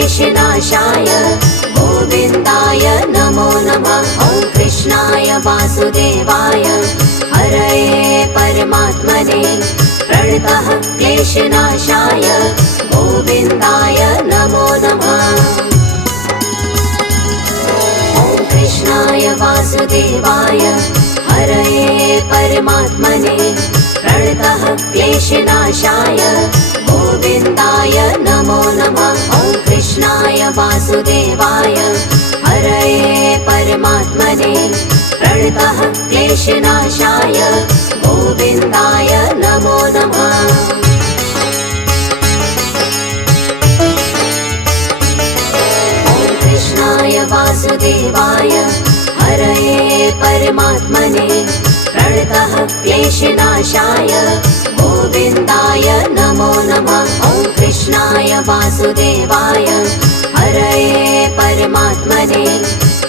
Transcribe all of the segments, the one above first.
क्लेशनाशाय गोविन्दाय नमो नमः। ॐ कृष्णाय वासुदेवाय हरये परमात्मने प्रणतः क्लेशनाशाय गोविन्दाय नमो नमः। ॐ कृष्णाय वासुदेवाय हरये परमात्मने प्रणतः क्लेशनाशाय गोविन्दाय नमो नमः। ॐ कृष्णाय वासुदेवाय हरये परमात्मने प्रणतः क्लेशनाशाय गोविन्दाय नमो नमः। ॐ कृष्णाय वासुदेवाय हरये परमात्मने प्रणतः क्लेशनाशाय गोविन्दाय नमो नमः। ॐ कृष्णाय वासुदेवाय हरये परमात्मने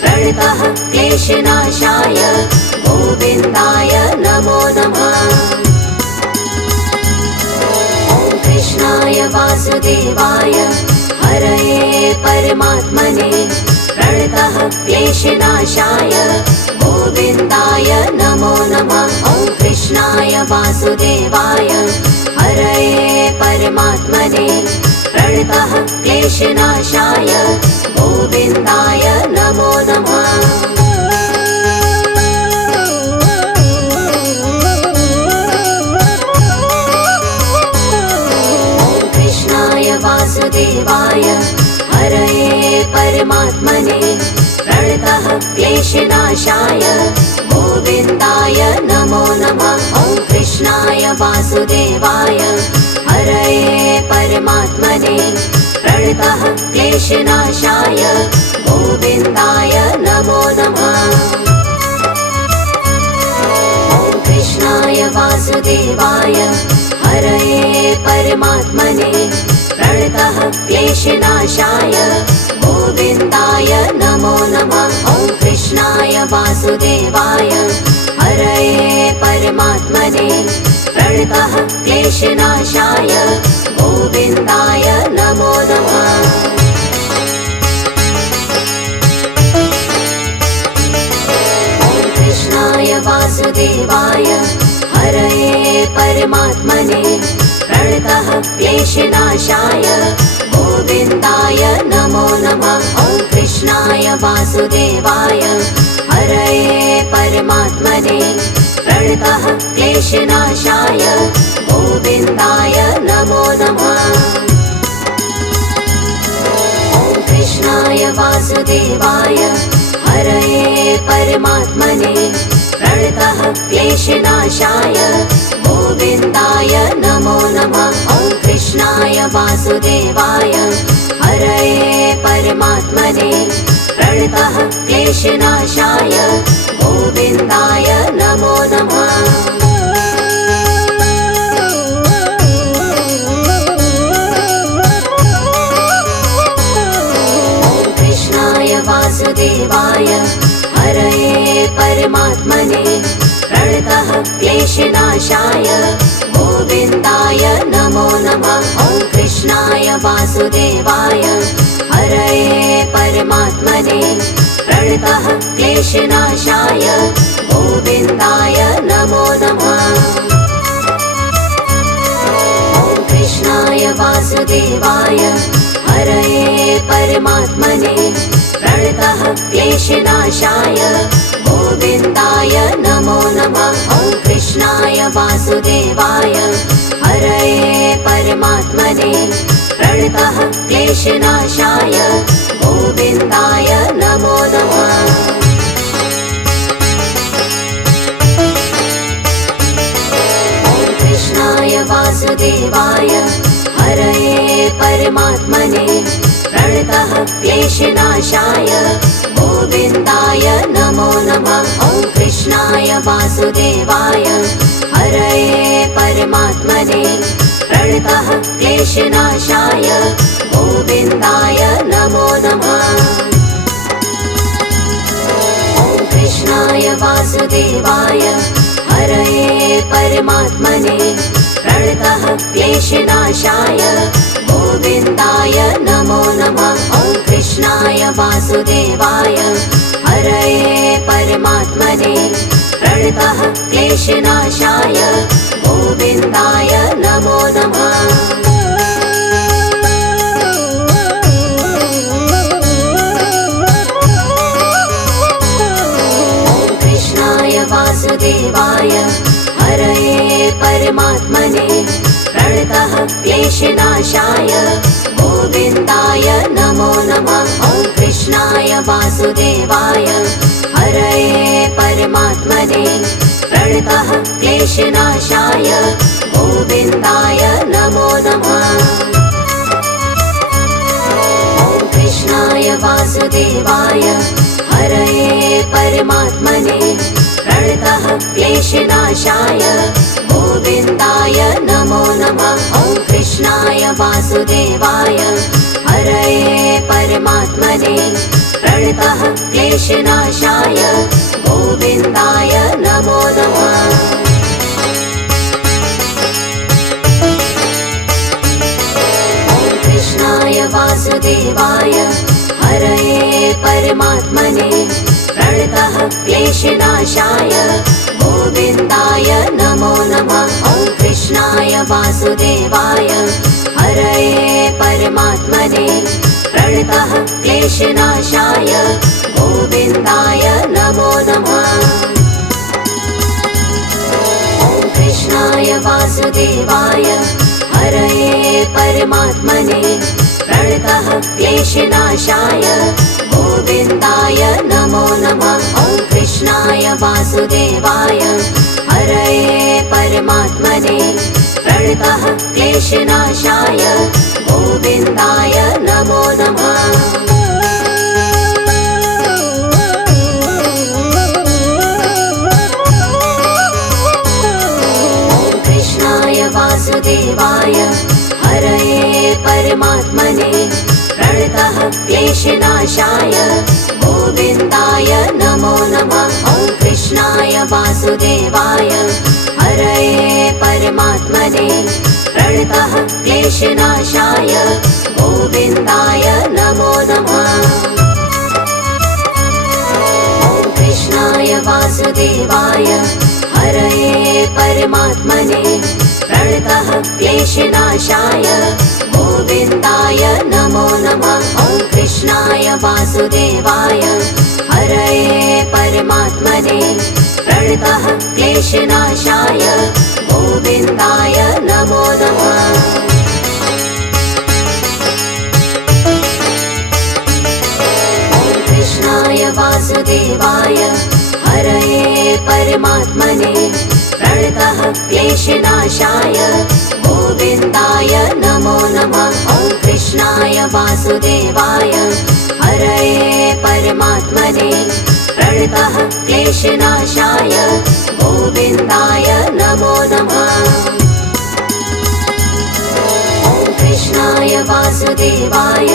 प्रणतः क्लेशनाशाय गोविन्दाय नमो नमः। ॐ कृष्णाय वासुदेवाय हरये परमात्मने प्रणतः क्लेशनाशाय गोविन्दाय नमो नमः। ॐ कृष्णाय वासुदेवाय हरये परमात्मने प्रणतः क्लेशनाशाय गोविन्दाय नमो नमः। ॐ कृष्णाय वासुदेवाय हरये परमात्मने प्रणतः क्लेशनाशाय गोविन्दाय नमो नमः। ॐ कृष्णाय वासुदेवाय हरये परमात्मने प्रणतः क्लेशनाशाय गोविन्दाय नमो नमः। ॐ कृष्णाय वासुदेवाय हरये परमात्मने प्रणतः क्लेशनाशाय गोविन्दाय नमो नमः। ॐ कृष्णाय वासुदेवाय हरये परमात्मने प्रणतः क्लेशनाशाय गोविन्दाय नमो नमः। ॐ कृष्णाय वासुदेवाय हरये परमात्मने प्रणतः क्लेशनाशाय गोविन्दाय नमो नमः। ॐ कृष्णाय वासुदेवाय हरये परमात्मने प्रणतः क्लेशनाशाय गोविन्दाय नमो नमः। ॐ कृष्णाय वासुदेवाय हरये परमात्मने प्रणतः क्लेशनाशाय गोविन्दाय नमो नमः। ॐ कृष्णाय वासुदेवाय हरये परमात्मने प्रणतः क्लेशनाशाय गोविन्दाय नमो नमः। ॐ कृष्णाय वासुदेवाय हरये परमात्मने प्रणतः क्लेशनाशाय गोविन्दाय नमो नमः। ॐ कृष्णाय वासुदेवाय हरये परमात्मने प्रणतः क्लेशनाशाय गोविन्दाय नमो नमः। ॐ कृष्णाय वासुदेवाय हरये परमात्मने प्रणतः क्लेशनाशाय गोविन्दाय नमो नमः। ॐ कृष्णाय वासुदेवाय हरये परमात्मने प्रणतः क्लेशनाशाय गोविन्दाय नमो नमः। ॐ कृष्णाय वासुदेवाय हरये परमात्मने प्रणतः क्लेशनाशाय गोविन्दाय नमो नमः। ॐ कृष्णाय वासुदेवाय हरये परमात्मने प्रणतः क्लेशनाशाय गोविन्दाय नमो नमः। ॐ कृष्णाय वासुदेवाय हरये परमात्मने प्रणतः क्लेशनाशाय गोविन्दाय नमो नमः। वासुदेवाय हरये परमात्मने प्रणतः क्लेशनाशाय गोविन्दाय नमो नमः। वासुदेवाय हरये परमात्मने प्रणतः क्लेशनाशाय गोविन्दाय नमो नमः। ॐ कृष्णाय वासुदेवाय हरये परमात्मने प्रणतः क्लेशनाशाय गोविन्दाय नमो नमः। ॐ कृष्णाय वासुदेवाय हरये परमात्मने प्रणतः क्लेशनाशाय गोविन्दाय नमो नमः। ॐ कृष्णाय वासुदेवाय हरये परमात्मने प्रणतः क्लेशनाशाय गोविन्दाय नमो नमः। ॐ कृष्णाय वासुदेवाय हरये परमात्मने प्रणतः क्लेशनाशाय गोविन्दाय नमो नमः। ॐ कृष्णाय वासुदेवाय हरये परमात्मने प्रणतः क्लेशनाशाय गोविन्दाय नमो नमः। ॐ कृष्णाय वासुदेवाय हरये परमात्मने प्रणतः क्लेशनाशाय गोविन्दाय नमो नमः। ॐ कृष्णाय वासुदेवाय हरये परमात्मने प्रणतः क्लेशनाशाय गोविन्दाय नमो नमः। ॐ कृष्णाय वासुदेवाय हरये परमात्मने प्रणतः क्लेशनाशाय गोविन्दाय नमो नमः। ॐ कृष्णाय वासुदेवाय हरये परमात्मने प्रणतः क्लेशनाशाय गोविन्दाय नमो नमः। ॐ कृष्णाय वासुदेवाय हरये परमात्मने प्रणतः क्लेशनाशाय गोविन्दाय नमो नमः। ॐ कृष्णाय वासुदेवाय हरये परमात्मने प्रणतः क्लेशनाशाय गोविन्दाय नमो नमः। ॐ कृष्णाय वासुदेवाय हरये परमात्मने प्रणतः क्लेशनाशाय गोविन्दाय नमो नमः। ॐ कृष्णाय वासुदेवाय हरये परमात्मने प्रणतः क्लेशनाशाय गोविन्दाय नमो नमः। ॐ कृष्णाय वासुदेवाय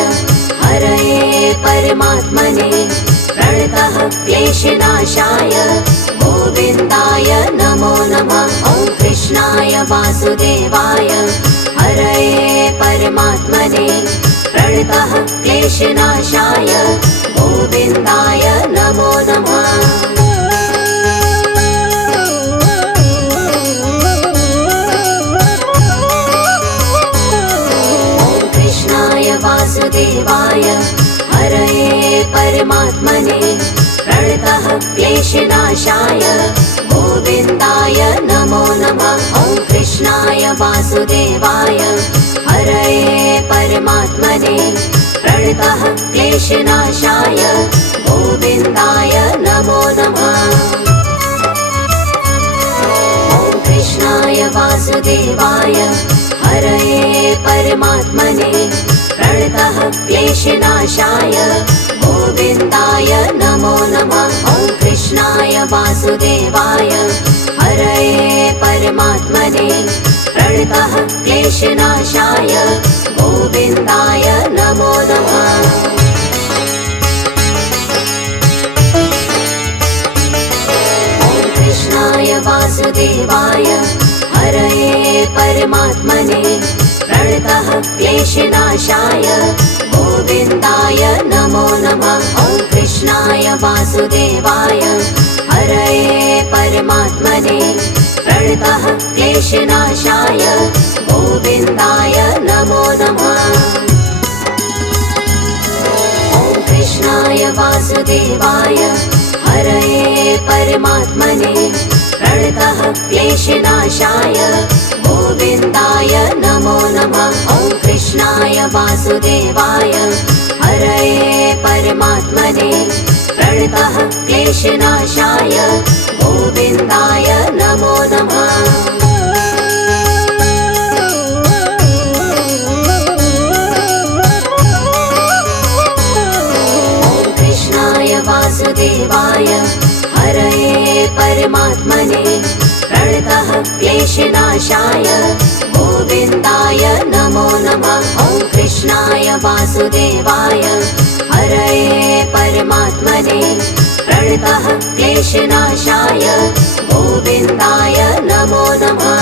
हरये परमात्मने प्रणतः क्लेशनाशाय गोविन्दाय नमो नमः। ॐ कृष्णाय वासुदेवाय हरये परमात्मने प्रणतः क्लेशनाशाय गोविन्दाय नमो नमः। ॐ कृष्णाय वासुदेवाय हरये परमात्मने प्रणतः क्लेशनाशाय गोविन्दाय नमो नमः। ॐ कृष्णाय वासुदेवाय हरये परमात्मने प्रणतः क्लेशनाशाय गोविन्दाय नमो नमः। ॐ कृष्णाय वासुदेवाय हरये परमात्मने प्रणतः क्लेशनाशाय गोविन्दाय नमो नमः। ॐ कृष्णाय वासुदेवाय हरये परमात्मने प्रणतः क्लेशनाशाय गोविन्दाय नमो नमः। ॐ कृष्णाय वासुदेवाय हरये परमात्मने प्रणतः क्लेशनाशाय गोविन्दाय नमो नमः। ॐ वासुदेवाय हरये परमात्मने प्रणतः क्लेशनाशाय गोविन्दाय नमो नमः। ॐ कृष्णाय वासुदेवाय हरये परमात्मने प्रणतः क्लेशनाशाय गोविन्दाय नमो नमः। ॐ कृष्णाय वासुदेवाय हरये परमात्मने प्रणतः क्लेशनाशाय गोविन्दाय नमो नमः। ॐ कृष्णाय वासुदेवाय हरये परमात्मने प्रणतः क्लेशनाशाय गोविन्दाय नमो नमः। ॐ कृष्णाय वासुदेवाय हरये परमात्मने प्रणतः क्लेशनाशाय गोविन्दाय नमो नमः।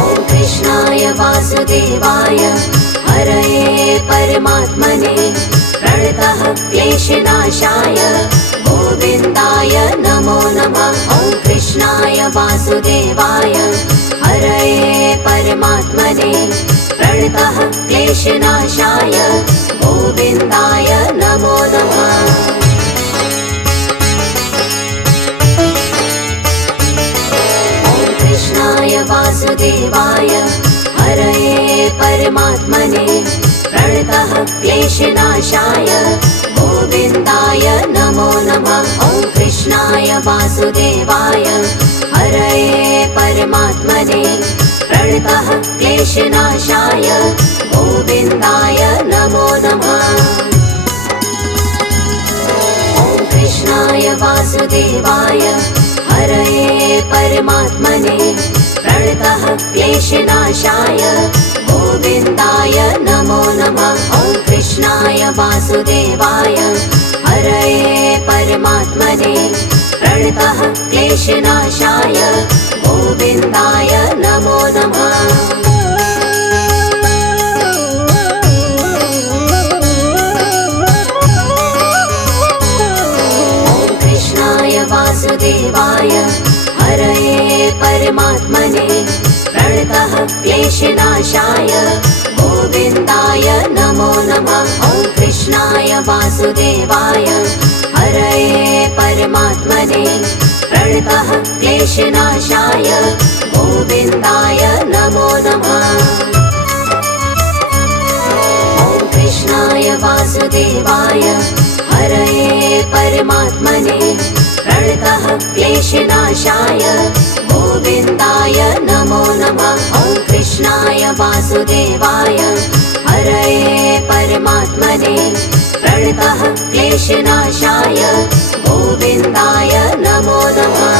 ॐ कृष्णाय वासुदेवाय हरये परमात्मने प्रणतः क्लेशनाशाय गोविन्दाय नमो नमः। ॐ कृष्णाय वासुदेवाय हरये परमात्मने प्रणतः क्लेशनाशाय गोविन्दाय नमो नमः। ॐ कृष्णाय वासुदेवाय हरये परमात्मने प्रणतः क्लेशनाशाय गोविन्दाय नमो नमः। ॐ कृष्णाय वासुदेवाय हरये परमात्मने प्रणतः क्लेशनाशाय गोविन्दाय नमो नमः। ॐ कृष्णाय वासुदेवाय हरये परमात्मने प्रणतः क्लेशनाशाय गोविन्दाय नमो नमः। ॐ कृष्णाय वासुदेवाय हरये परमात्मने प्रणतः क्लेशनाशाय गोविन्दाय नमो नमः। ॐ कृष्णाय वासुदेवाय हरये परमात्मने प्रणतः क्लेशनाशाय गोविन्दाय नमो नमः। ॐ कृष्णाय वासुदेवाय हरये परमात्मने प्रणतः क्लेशनाशाय गोविन्दाय नमो नमः। ॐ कृष्णाय वासुदेवाय हरये परमात्मने प्रणतः क्लेशनाशाय गोविन्दाय नमो नमः। ॐ कृष्णाय वासुदेवाय हरये परमात्मने प्रणतः क्लेशनाशाय गोविन्दाय नमो नमः।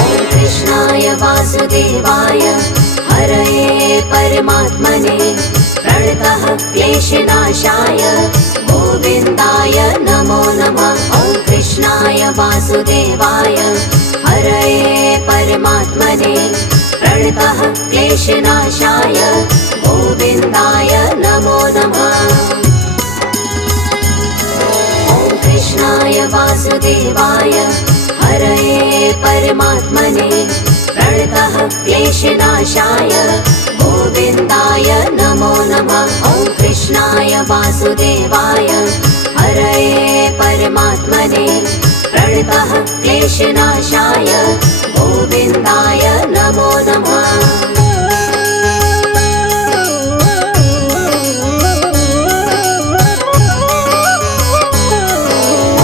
ॐ कृष्णाय वासुदेवाय हरये परमात्मने प्रणतः क्लेशनाशाय गोविन्दाय नमो नमः। ॐ कृष्णाय वासुदेवाय हरये परमात्मने प्रणतः क्लेशनाशाय गोविन्दाय नमो नमः। ॐ कृष्णाय वासुदेवाय हरये परमात्मने प्रणतः क्लेशनाशाय गोविन्दाय नमो नमः। ॐ कृष्णाय वासुदेवाय हरये परमात्मने प्रणतः क्लेशनाशाय गोविन्दाय नमो नमः।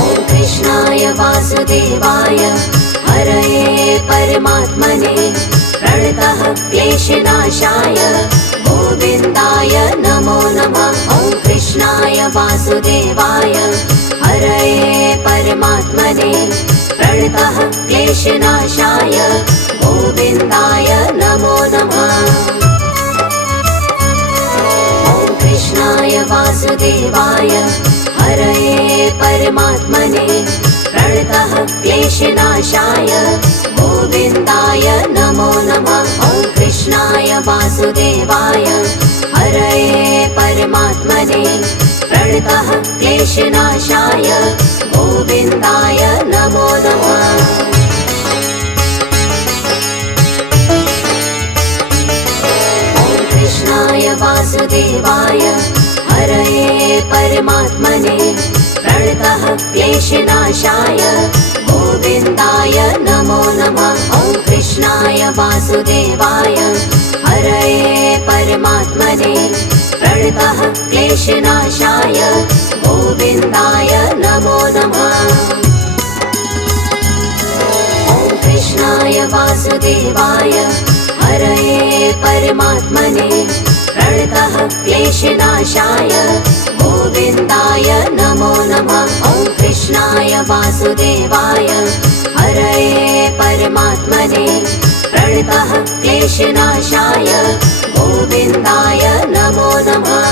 ॐ कृष्णाय वासुदेवाय हरये परमात्मने प्रणतः क्लेशनाशाय गोविन्दाय नमो नमः। ॐ कृष्णाय वासुदेवाय हरये परमात्मने प्रणतः क्लेशनाशाय गोविन्दाय नमो नमः। ॐ कृष्णाय वासुदेवाय हरये परमात्मने प्रणतः क्लेशनाशाय गोविन्दाय नमो नमः। ॐ कृष्णाय वासुदेवाय वासुदेवाय हरये परमात्मने प्रणतः क्लेशनाशाय गोविन्दाय नमो नमः। कृष्णाय वासुदेवाय हरये परमात्मने प्रणतः क्लेशनाशाय गोविन्दाय नमो नमः। ॐ कृष्णाय वासुदेवाय हरये परमात्मने प्रणतः क्लेशनाशाय गोविन्दाय नमो नमः। ॐ कृष्णाय वासुदेवाय हरये परमात्मने प्रणतः क्लेशनाशाय गोविन्दाय नमो नमः। ॐ कृष्णाय वासुदेवाय हरये परमात्मने प्रणतः क्लेशनाशाय गोविन्दाय नमो नमः।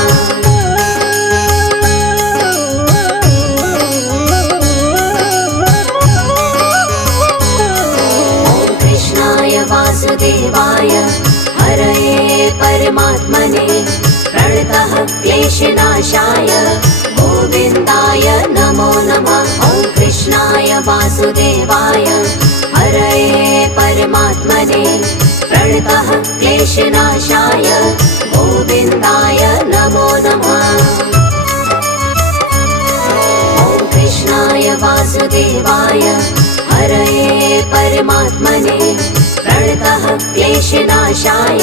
वासुदेवाय हरये परमात्मने प्रणतः क्लेशनाशाय गोविन्दाय नमो नमः। ॐ कृष्णाय वासुदेवाय हरये परमात्मने प्रणतः क्लेशनाशाय गोविन्दाय नमो नमः। ॐ कृष्णाय वासुदेवाय हरये परमात्मने प्रणतः क्लेशनाशाय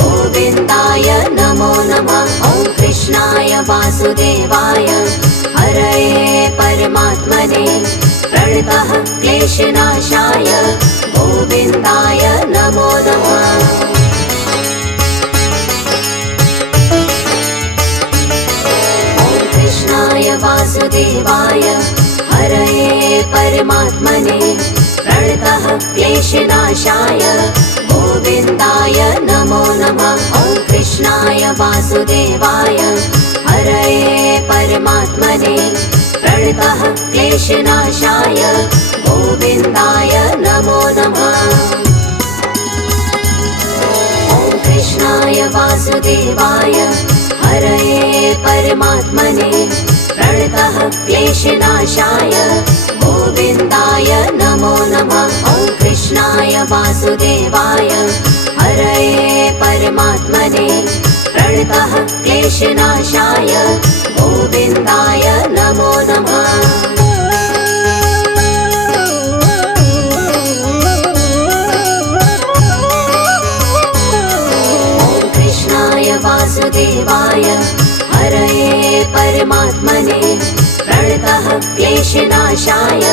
गोविन्दाय नमो नमः। ॐ कृष्णाय वासुदेवाय हरये परमात्मने प्रणतः क्लेशनाशाय गोविन्दाय नमो नमः। ॐ कृष्णाय वासुदेवाय हरये परमात्मने प्रणतः क्लेशनाशाय गोविन्दाय नमो नमः। ॐ कृष्णाय वासुदेवाय हरये परमात्मने प्रणतः क्लेशनाशाय गोविन्दाय नमो नमः। ॐ कृष्णाय वासुदेवाय हरये परमात्मने प्रणतः क्लेशनाशाय गोविन्दाय नमो नमः। ॐ कृष्णाय वासुदेवाय हरये परमात्मने प्रणतः क्लेशनाशाय गोविन्दाय नमो नमः। ॐ कृष्णाय वासुदेवाय हरये परमात्मने प्रणतः क्लेशनाशाय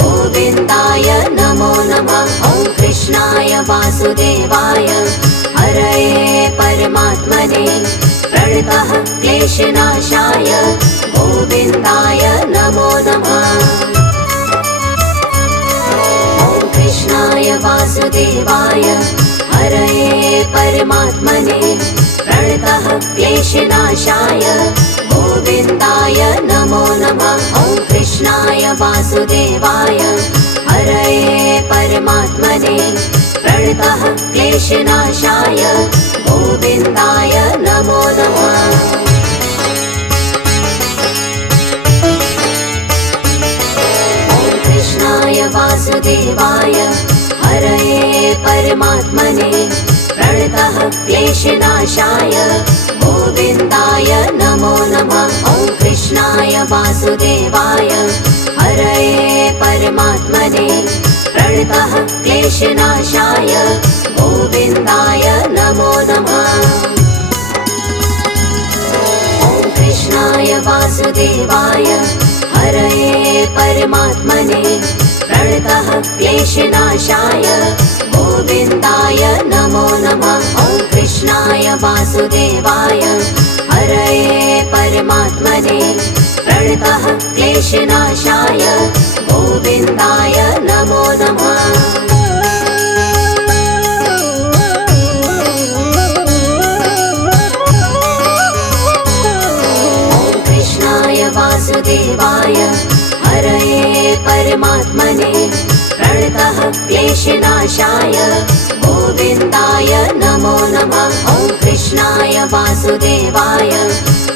गोविन्दाय नमो नमः। ॐ कृष्णाय वासुदेवाय हरये परमात्मने प्रणतः क्लेशनाशाय गोविन्दाय नमो नमः। ॐ कृष्णाय वासुदेवाय हरये परमात्मने प्रणतः क्लेशनाशाय गोविन्दाय नमो नमः। ॐ कृष्णाय वासुदेवाय हरये परमात्मने प्रणतः क्लेशनाशाय गोविन्दाय नमो नमः। ॐ कृष्णाय वासुदेवाय हरये परमात्मने प्रणतः क्लेशनाशाय गोविन्दाय नमो नमः। ॐ कृष्णाय वासुदेवाय हरये परमात्मने प्रणतः क्लेशनाशाय गोविन्दाय नमो नमः। ॐ कृष्णाय वासुदेवाय हरये परमात्मने प्रणतः क्लेशनाशाय गोविन्दाय नमो नमः। ॐ कृष्णाय वासुदेवाय हरये परमात्मने प्रणतः क्लेशनाशाय गोविन्दाय नमो नमः। ॐ कृष्णाय वासुदेवाय हरये परमात्मने प्रणतः क्लेशनाशाय गोविन्दाय नमो नमः। ॐ कृष्णाय वासुदेवाय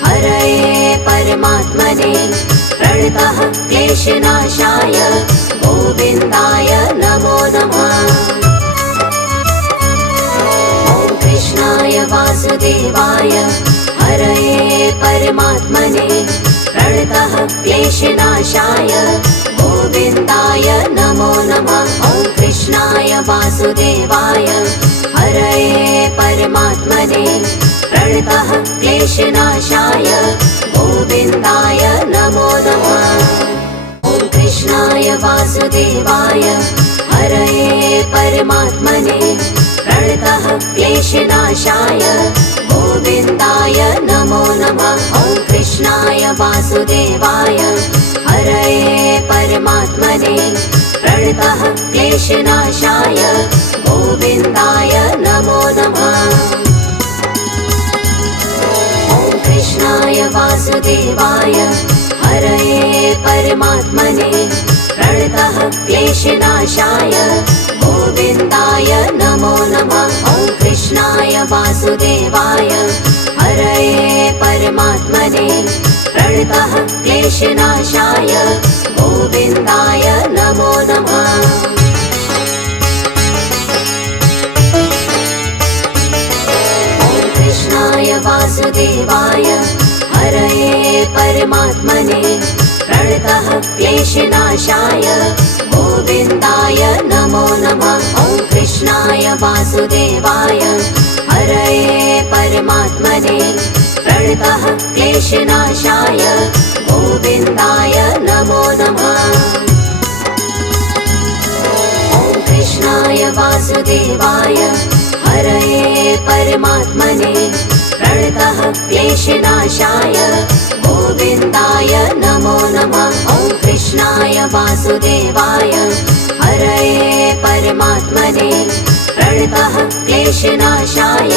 हरये परमात्मने प्रणतः क्लेशनाशाय गोविन्दाय नमो नमः। ॐ कृष्णाय वासुदेवाय हरये परमात्मने प्रणतः क्लेशनाशाय गोविन्दाय नमो नमः। ॐ कृष्णाय वासुदेवाय हरये परमात्मने प्रणतः क्लेशनाशाय गोविन्दाय नमो नमः। ॐ कृष्णाय वासुदेवाय हरये परमात्मने प्रणतः क्लेशनाशाय गोविन्दाय नमो नमः। ॐ कृष्णाय वासुदेवाय हरये परमात्मने प्रणतः क्लेशनाशाय गोविन्दाय नमो नमः। ॐ कृष्णाय वासुदेवाय हरये परमात्मने प्रणतः क्लेशनाशाय गोविन्दाय नमो नमः। ॐ कृष्णाय वासुदेवाय हरये परमात्मने प्रणतः क्लेशनाशाय गोविन्दाय नमो नमः। ॐ कृष्णाय वासुदेवाय हरये परमात्मने प्रणतः क्लेशनाशाय गोविन्दाय नमो नमः। ॐ कृष्णाय वासुदेवाय हरये परमात्मने प्रणतः क्लेशनाशाय गोविन्दाय नमो नमः। ॐ कृष्णाय वासुदेवाय हरये परमात्मने प्रणतः क्लेशनाशाय गोविन्दाय नमो नमः। ॐ कृष्णाय वासुदेवाय हरये परमात्मने प्रणतः क्लेशनाशाय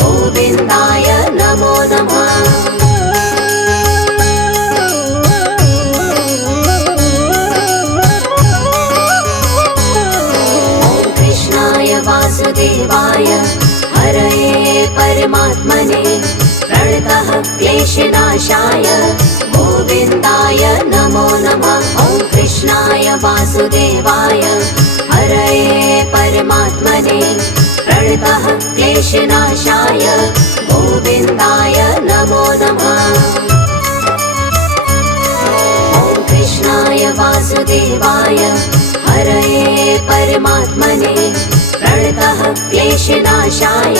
गोविन्दाय नमो नमः। ॐ कृष्णाय वासुदेवाय हरये परमात्मने प्रणतः क्लेशनाशाय गोविन्दाय नमो नमः। ॐ कृष्णाय वासुदेवाय हरये परमात्मने प्रणतः क्लेशनाशाय गोविन्दाय नमो नमः। ॐ कृष्णाय वासुदेवाय हरये परमात्मने प्रणतः क्लेशनाशाय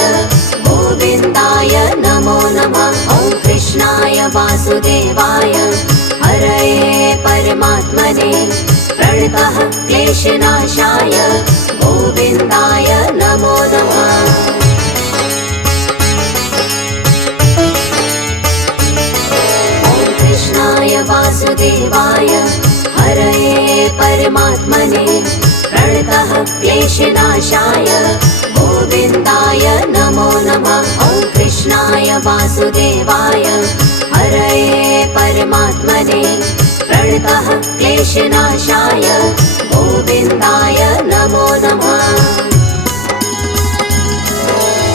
गोविन्दाय नमो नमः। ॐ कृष्णाय वासुदेवाय हरये परमात्मने प्रणतः क्लेशनाशाय गोविन्दाय नमो नमः। ॐ कृष्णाय वासुदेवाय हरये परमात्मने प्रणतः क्लेशनाशाय गोविन्दाय नमो नमः। ॐ कृष्णाय वासुदेवाय हरये परमात्मने प्रणतः क्लेशनाशाय गोविन्दाय नमो नमः।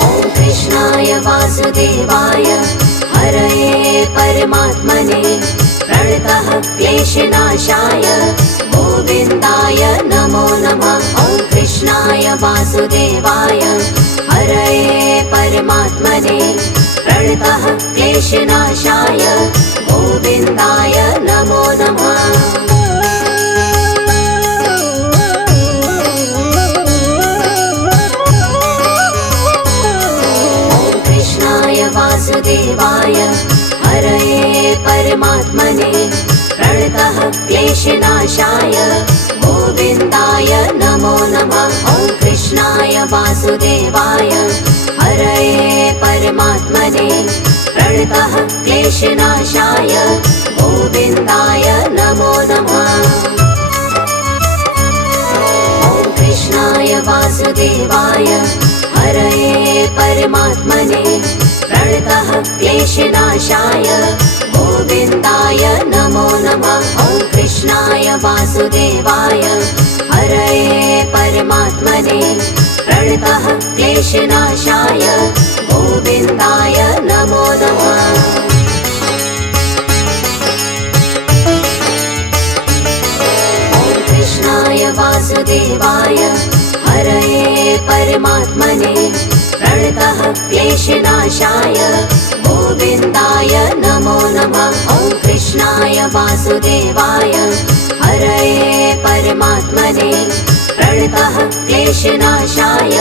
ॐ कृष्णाय वासुदेवाय हरये परमात्मने प्रणतः क्लेशनाशाय गोविन्दाय नमो नमः। ॐ कृष्णाय वासुदेवाय हरये परमात्मने प्रणतः क्लेशनाशाय गोविन्दाय नमो नमः। ॐ कृष्णाय वासुदेवाय हरये परमात्मने प्रणतः क्लेशनाशाय गोविन्दाय नमो नमः। ॐ कृष्णाय वासुदेवाय हरये परमात्मने प्रणतः क्लेशनाशाय गोविन्दाय नमो नमः। ॐ कृष्णाय वासुदेवाय हरये परमात्मने प्रणतः क्लेशनाशाय गोविन्दाय नमो नमः। ॐ कृष्णाय वासुदेवाय हरये परमात्मने प्रणतः क्लेशनाशाय गोविन्दाय नमो नमः। ॐ कृष्णाय वासुदेवाय हरये परमात्मने प्रणतः क्लेशनाशाय गोविन्दाय नमो नमः। ॐ कृष्णाय वासुदेवाय हरये परमात्मने प्रणतः क्लेशनाशाय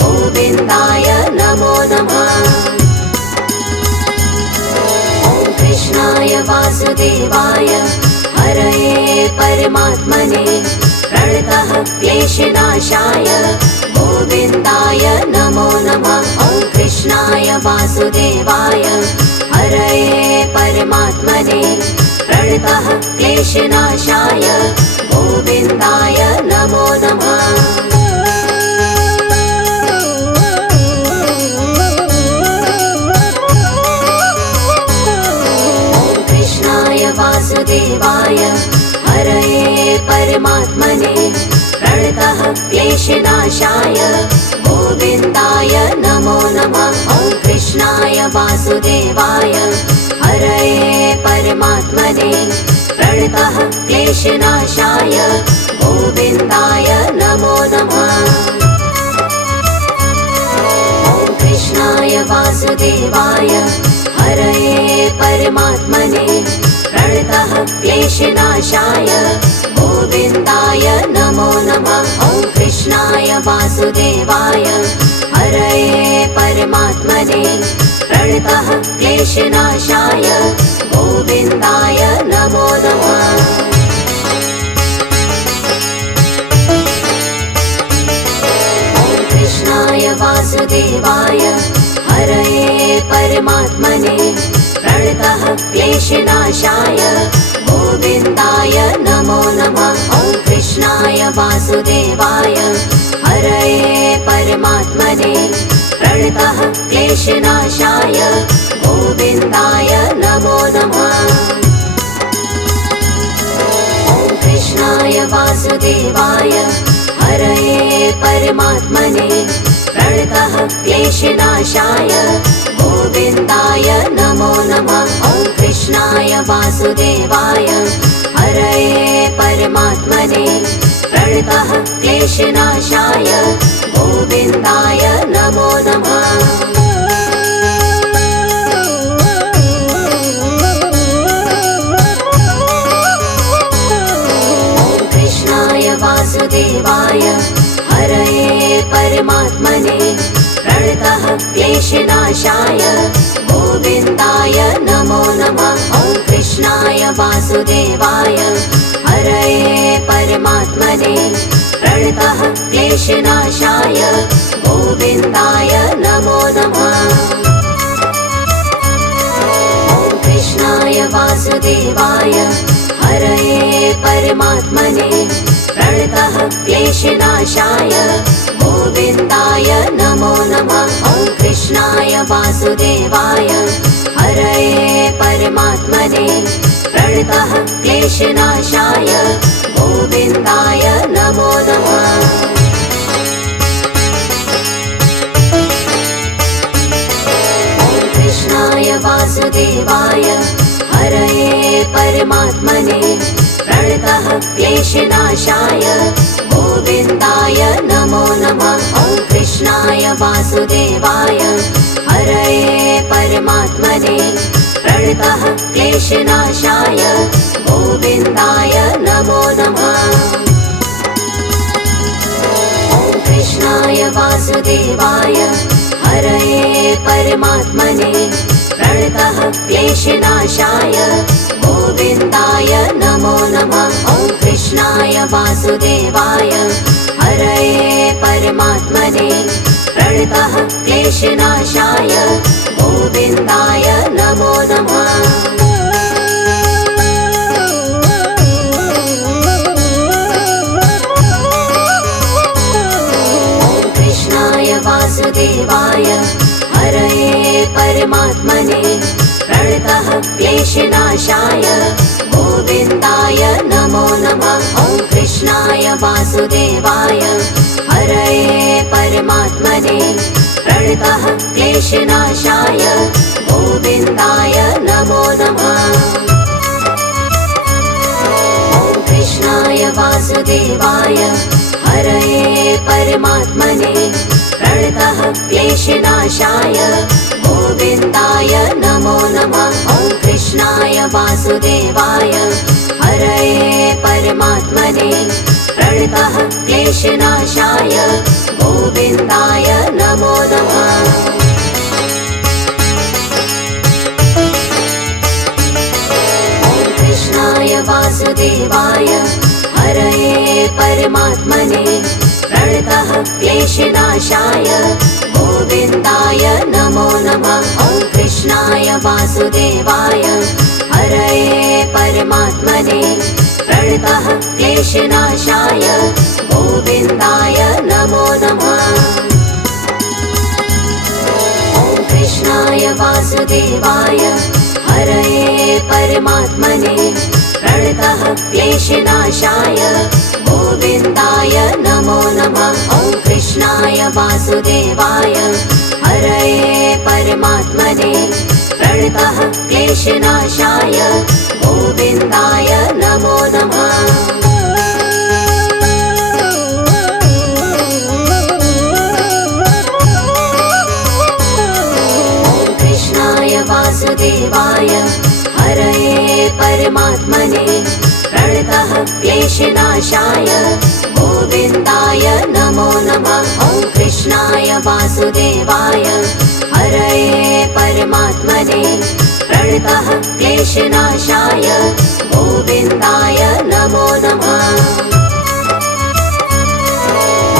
गोविन्दाय नमो नमः। ॐ कृष्णाय वासुदेवाय हरये परमात्मने प्रणतः क्लेशनाशाय गोविन्दाय नमो नमः। ॐ कृष्णाय वासुदेवाय हरये परमात्मने प्रणतः क्लेशनाशाय गोविन्दाय नमो नमः। ॐ कृष्णाय वासुदेवाय हरये परमात्मने प्रणतः क्लेशनाशाय गोविन्दाय नमो नमः। ॐ कृष्णाय वासुदेवाय हरये परमात्मने प्रणतः क्लेशनाशाय गोविन्दाय नमो नमः। ॐ कृष्णाय वासुदेवाय हरये परमात्मने प्रणतः क्लेशनाशाय गोविन्दाय नमो नमः। ॐ कृष्णाय वासुदेवाय हरये परमात्मने प्रणतः क्लेशनाशाय गोविन्दाय नमो नमः। ॐ कृष्णाय वासुदेवाय हरये परमात्मने प्रणतः क्लेशनाशाय गोविन्दाय नमो नमः। ॐ कृष्णाय वासुदेवाय हरये परमात्मने प्रणतः क्लेशनाशाय गोविन्दाय नमो नमः। ॐ कृष्णाय वासुदेवाय हरये परमात्मने प्रणतः क्लेशनाशाय गोविन्दाय नमो नमः। ॐ कृष्णाय वासुदेवाय हरये परमात्मने प्रणतः क्लेशनाशाय गोविन्दाय नमो नमः। ॐ कृष्णाय वासुदेवाय हरये परमात्मने प्रणतः क्लेशनाशाय गोविन्दाय नमो नमः। ॐ कृष्णाय वासुदेवाय हरये परमात्मने प्रणतः क्लेशनाशाय गोविन्दाय नमो नमः। ॐ कृष्णाय वासुदेवाय हरये परमात्मने प्रणतः क्लेशनाशाय गोविन्दाय नमो नमः। ॐ कृष्णाय वासुदेवाय हरये परमात्मने प्रणतः क्लेशनाशाय गोविन्दाय नमो नमः। ॐ कृष्णाय वासुदेवाय हरये परमात्मने प्रणतः क्लेशनाशाय गोविन्दाय नमो नमः। ॐ कृष्णाय वासुदेवाय हरये परमात्मने प्रणतः क्लेशनाशाय गोविन्दाय नमो नमः। ॐ कृष्णाय वासुदेवाय हरये परमात्मने प्रणतः क्लेशनाशाय गोविन्दाय नमो नमः। ॐ कृष्णाय वासुदेवाय हरये परमात्मने प्रणतः क्लेशनाशाय गोविन्दाय नमो नमः। ॐ कृष्णाय वासुदेवाय हरये परमात्मने प्रणतः क्लेशनाशाय गोविन्दाय नमो नमः। ॐ कृष्णाय वासुदेवाय हरये परमात्मने प्रणतः क्लेशनाशाय गोविन्दाय नमो नमः। ॐ कृष्णाय वासुदेवाय हरये परमात्मने प्रणतः क्लेशनाशाय गोविन्दाय नमो नमः। ॐ कृष्णाय वासुदेवाय हरये परमात्मने प्रणतः क्लेशनाशाय गोविन्दाय नमो नमः। ॐ कृष्णाय वासुदेवाय हरये परमात्मने प्रणतः क्लेशनाशाय गोविन्दाय नमो नमः। ॐ कृष्णाय वासुदेवाय हरये परमात्मने प्रणतः क्लेशनाशाय गोविन्दाय नमो नमः। ॐ कृष्णाय वासुदेवाय हरये परमात्मने प्रणतः क्लेशनाशाय गोविन्दाय नमो नमः। ॐ कृष्णाय वासुदेवाय हरये परमात्मने प्रणतः क्लेशनाशाय गोविन्दाय नमो नमः। ॐ कृष्णाय वासुदेवाय हरये परमात्मने प्रणतः क्लेशनाशाय गोविन्दाय नमो नमः। ॐ कृष्णाय वासुदेवाय हरये परमात्मने प्रणतः क्लेशनाशाय गोविन्दाय नमो नमः।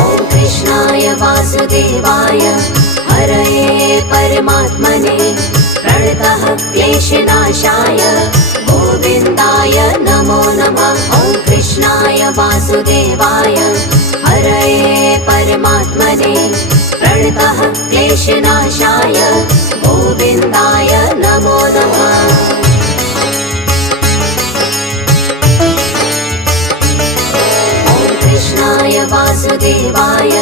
ॐ कृष्णाय वासुदेवाय हरये परमात्मने प्रणतः क्लेशनाशाय गोविन्दाय नमो नमः। ॐ कृष्णाय वासुदेवाय हरये परमात्मने प्रणतः क्लेशनाशाय गोविन्दाय नमो नमः। ॐ कृष्णाय वासुदेवाय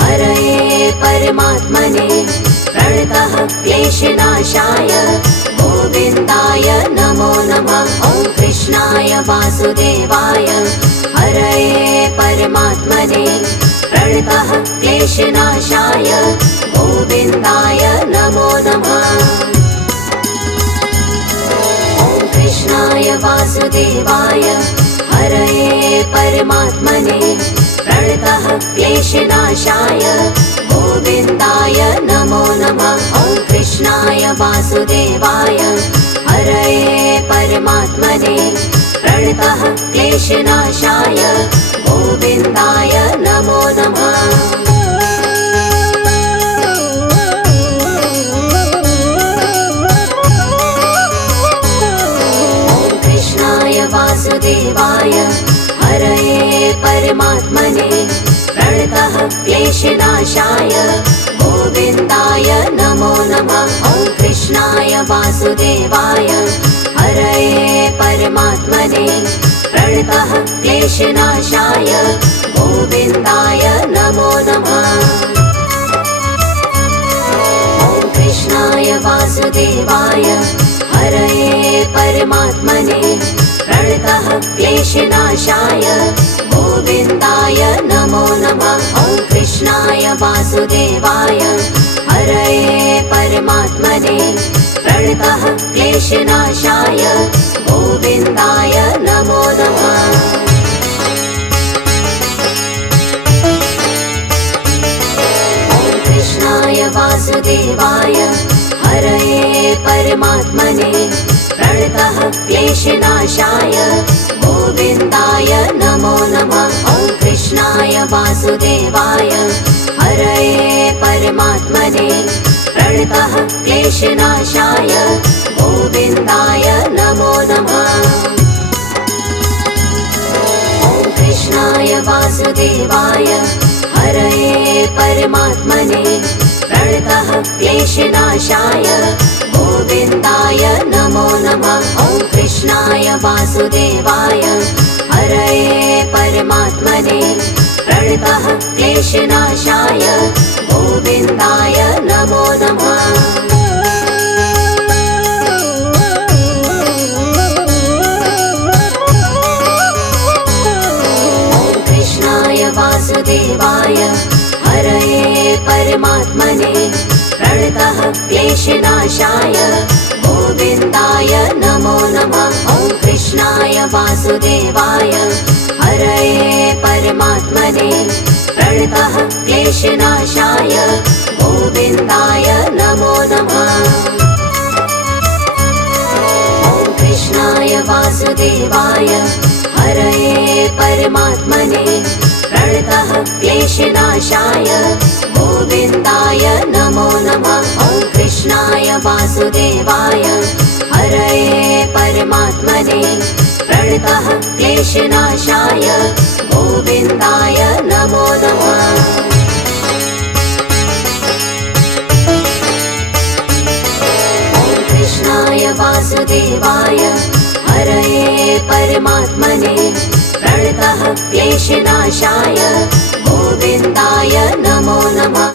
हरये परमात्मने प्रणतः क्लेशनाशाय गोविन्दाय नमो नमः। ॐ कृष्णाय वासुदेवाय हरये परमात्मने प्रणतः क्लेशनाशाय गोविन्दाय नमो नमः। ॐ कृष्णाय वासुदेवाय हरये परमात्मने प्रणतः क्लेशनाशाय गोविन्दाय नमो नमः। ॐ कृष्णाय वासुदेवाय हरये परमात्मने प्रणतः क्लेशनाशाय गोविन्दाय नमो नमः। ॐ कृष्णाय वासुदेवाय हरये परमात्मने प्रणतः क्लेशनाशाय गोविन्दाय नमो नमः। ॐ कृष्णाय वासुदेवाय हरये परमात्मने प्रणतः क्लेशनाशाय गोविन्दाय नमो नमः। ॐ कृष्णाय वासुदेवाय हरये परमात्मने प्रणतः क्लेशनाशाय गोविन्दाय नमो नमः। ॐ कृष्णाय वासुदेवाय हरये परमात्मने प्रणतः क्लेशनाशाय गोविन्दाय नमो नमः। ॐ कृष्णाय वासुदेवाय हरये परमात्मने प्रणतः क्लेशनाशाय गोविन्दाय नमो नमः। ॐ कृष्णाय वासुदेवाय हरये परमात्मने प्रणतः क्लेशनाशाय गोविन्दाय नमो नमः। ॐ कृष्णाय वासुदेवाय हरये परमात्मने प्रणतः क्लेशनाशाय गोविन्दाय नमो नमः। ॐ कृष्णाय वासुदेवाय हरये परमात्मने प्रणतः क्लेशनाशाय गोविन्दाय क्लेशनाशाय गोविन्दाय नमो नमः। ॐ कृष्णाय वासुदेवाय हरये परमात्मने प्रणतः क्लेशनाशाय गोविन्दाय नमो नमः। ॐ कृष्णाय वासुदेवाय हरये परमात्मने प्रणतः क्लेशनाशाय गोविन्दाय नमो नमः। ॐ कृष्णाय वासुदेवाय हरये परमात्मने प्रणतः क्लेशनाशाय गोविन्दाय नमो नमः। ॐ कृष्णाय वासुदेवाय हरये परमात्मने प्रणतः क्लेशनाशाय गोविन्दाय नमो नमः।